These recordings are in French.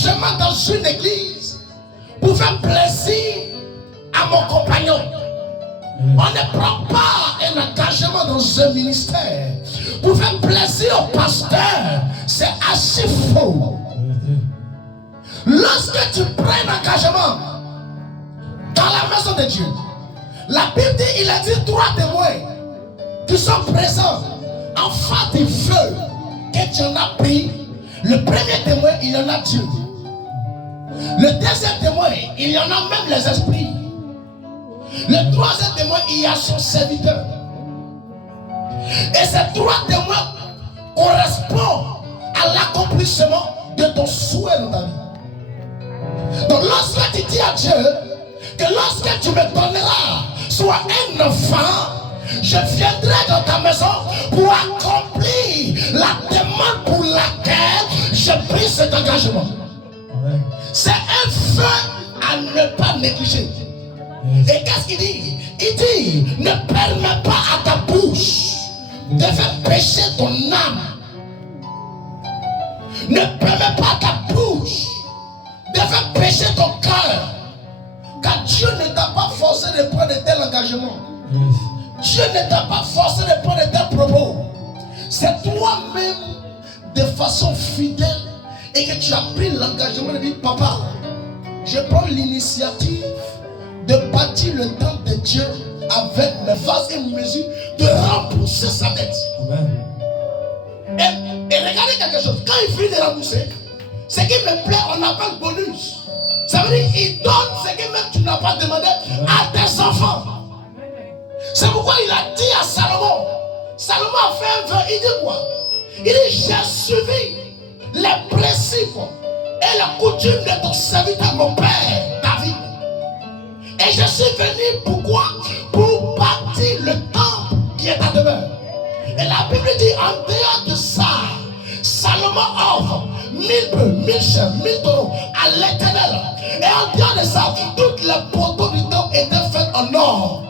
engagement dans une église pour faire plaisir à mon compagnon. On ne prend pas un engagement dans un ministère pour faire plaisir au pasteur. C'est assez faux. Lorsque tu prends un engagement dans la maison de Dieu, la Bible dit, il a dit 3 témoins qui sont présents en face du feu que tu en as pris. Le premier témoin, il y en a Dieu. Le deuxième témoin, il y en a même les esprits. Le troisième témoin, il y a son serviteur. Et ces 3 témoins correspondent à l'accomplissement de ton souhait dans ta vie. Donc lorsque tu dis à Dieu que lorsque tu me donneras soit un enfant, je viendrai dans ta maison pour accomplir la demande pour laquelle j'ai pris cet engagement. C'est un feu à ne pas négliger. Et qu'est-ce qu'il dit? Il dit, ne permets pas à ta bouche de faire pécher ton âme. Ne permets pas à ta bouche de faire pécher ton cœur. Car Dieu ne t'a pas forcé de prendre de tels engagements. Dieu ne t'a pas forcé de prendre de tels propos. C'est toi-même de façon fidèle et que tu as pris l'engagement de dire, papa, je prends l'initiative de bâtir le temple de Dieu avec mes vases et mesures, de rembourser sa dette. Et regardez quelque chose, quand il finit de rembourser, ce qui me plaît, on appelle bonus. Ça veut dire qu'il donne ce que même tu n'as pas demandé à tes enfants. C'est pourquoi il a dit à Salomon, Salomon a fait un vœu, il dit quoi? Il dit, j'ai suivi les principes et la coutume de ton serviteur, mon père David. Et je suis venu, pourquoi? Pour bâtir le temple qui est à demeure. Et la Bible dit, en dehors de ça, Salomon offre 1000 bœufs, 1000 chèvres, 1000 taureaux à l'Éternel. Et en dehors de ça, toutes les poteaux du temple étaient faites en or.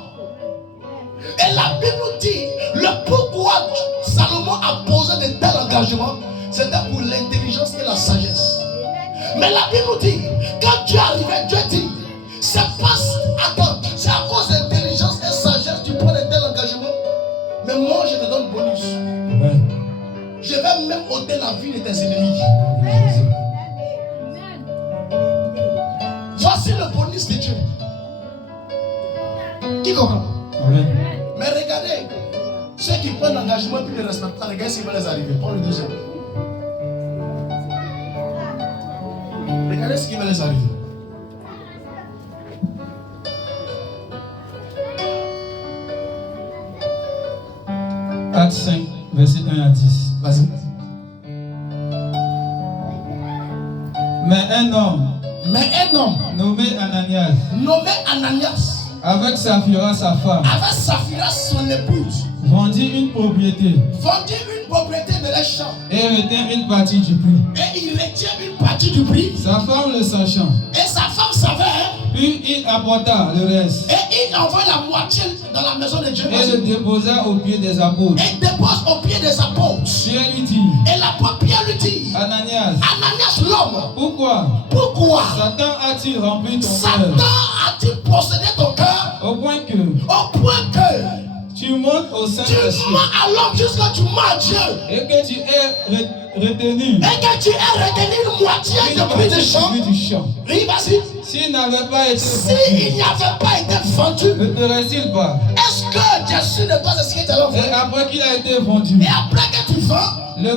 Et la Bible nous dit, le pourquoi Salomon a posé de tels engagements, c'était pour l'intelligence et la sagesse. Mais la Bible nous dit, quand Dieu arrivait, Dieu dit, c'est pas, attends, c'est à cause d'intelligence et sagesse tu prends de tels engagements. Mais moi, je te donne bonus. Je vais même ôter la vie de tes ennemis. Voici le bonus de Dieu. Qui comprend? Mais regardez, ceux qui prennent l'engagement et puis le respectent, regardez ce qui va les arriver. Prends le deuxième. Regardez ce qui va les arriver. Acte 5, verset 1 à 10. Vas-y. Mais un homme nommé Ananias, avec Saphira sa femme, avec Saphira son épouse, vendit une propriété de leur champ et retint une partie du prix. et il retient une partie du prix. Sa femme le sachant, Et sa femme savait, puis il apporta le reste et il envoie la moitié dans la maison de Dieu et le déposa aux pieds des apôtres. et dépose au pied des apôtres. Pierre lui dit, Et l'apôtre Pierre lui dit, Ananias, Ananias l'homme, pourquoi Satan a-t-il rempli ton Satan cœur a-t-il possédé ton cœur au point que tu montes au sein tu des cieux mens à l'homme jusqu'à tu mens à Dieu et que tu aies retenu et que tu aies retenu une moitié de prix du champ? Oui, vas-y. S'il n'avait pas été S'il n'y avait pas été vendu, ne te reste-t-il pas? est-ce que Jésus ne doit ce qui était là? Et après qu'il a été vendu, Et après que tu vends, le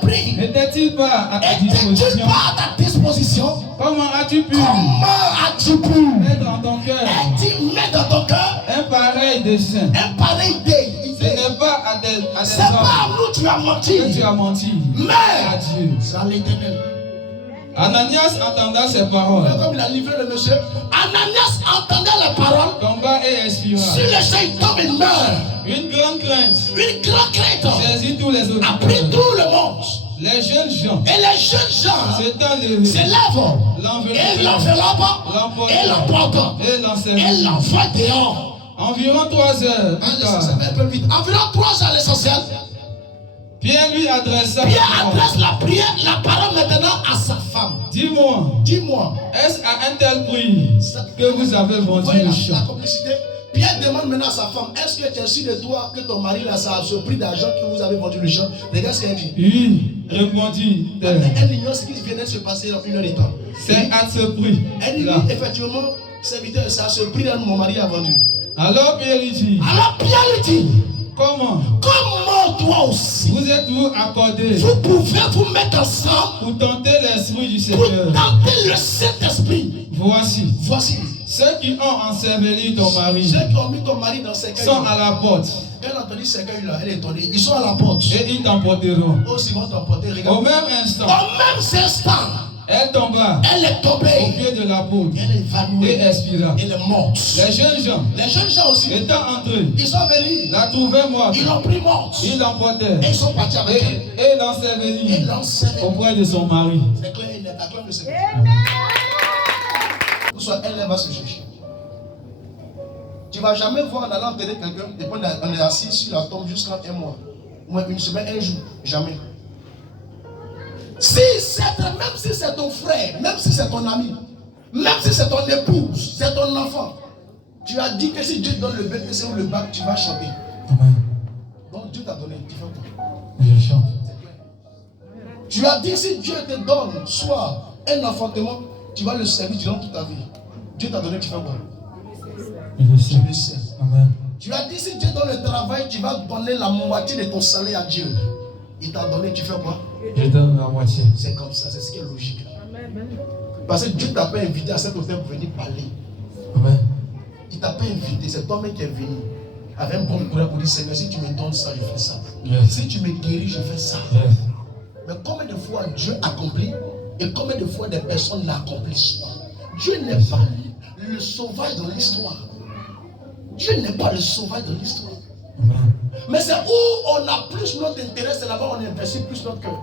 prix n'était-il pas à ta était-il disposition? pas à ta disposition? Comment as-tu pu Mettre dans ton cœur dans ton cœur un pareil dessein? un pareil idée? Ce n'est pas à des C'est pas à hommes nous tu as menti, que tu as menti, mais à Dieu. c'est à l'Éternel. Ananias entendant ces paroles, Comme il a livré le monsieur, Ananias entendait les paroles. tomba et expira. Sur le champ, il tombe, il meurt. Une grande crainte saisit tous les a pris auditeurs. tout le monde. Les jeunes gens Et les jeunes gens s'étant levés, se lèvent et l'enveloppent et l'emportent et l'enseignement. et l'envoient dehors. Environ 3 heures plus tard, Un peu vite. Environ 3 heures l'essentiel. Pierre lui adressa Pierre adresse la prière, la parole maintenant à sa femme. femme. Dis-moi, est-ce à un tel prix que vous avez vendu le la champ? complicité. Pierre demande maintenant à sa femme, est-ce que tu es sûr de toi que ton mari là, ça a ce prix d'argent que vous avez vendu le champ? Regarde ce qu'elle dit. Oui, répondit-elle. Elle ignore ce qui venait de se passer dans une heure de temps. C'est à ce prix. Elle dit, là. effectivement, serviteur, c'est à ce prix là que mon mari a vendu. Alors Pierre lui dit, Comment toi aussi, vous êtes-vous accordés vous pouvez vous mettre ensemble pour tenter l'esprit du pour Seigneur? tenter le Saint-Esprit. Voici, Ceux qui ont enseveli ton mari ceux qui ont mis ton mari dans cercueil sont à la porte. Elle a entendu cercueil là, elle est étonnée. Ils sont à la porte. Et ils t'emporteront. Aussi vont t'emporter. Regarde. Au même instant, elle tomba. Elle est tombée au pied de l'apôtre. Elle est évanouie. Et expira. Elle est morte. Les jeunes gens aussi. Étant entrés, ils sont venus. La trouvaient morte. Ils l'ont pris morte. Ils l'emportèrent. Et ils sont partis avec elle. Et l'ensevelirent auprès de son mari. C'est clair, il est d'accord de ce soit elle va se chercher. Tu ne vas jamais voir en allant enterrer quelqu'un et puis on est assis sur la tombe jusqu'à un mois. Ou une semaine, un jour. Jamais. Même si c'est ton frère, même si c'est ton ami, même si c'est ton épouse, c'est ton enfant, tu as dit que si Dieu donne le BPC ou le bac, tu vas chanter. Amen. Donc Dieu t'a donné, tu fais quoi? Je chante. Tu as dit si Dieu te donne soit un enfantement, tu vas le servir durant toute ta vie. Dieu t'a donné, tu fais quoi? Je le sais. Amen. Tu as dit si Dieu donne le travail, tu vas donner la moitié de ton salaire à Dieu. Il t'a donné, tu fais quoi? Je donne la moitié. C'est comme ça, c'est ce qui est logique. Parce que Dieu t'a pas invité à cet hôtel pour venir parler. Amen. Il t'a pas invité, c'est toi-même qui es venu. Avec un bon courage pour dire Seigneur, si tu me donnes ça, je fais ça. Yes. Si tu me guéris, je fais ça. Yes. Mais combien de fois Dieu accomplit et combien de fois des personnes n'accomplissent pas? Dieu n'est pas le sauvage dans l'histoire. Dieu n'est pas le sauvage dans l'histoire. Mais c'est où on a plus notre intérêt, c'est là-bas où on investit plus notre cœur.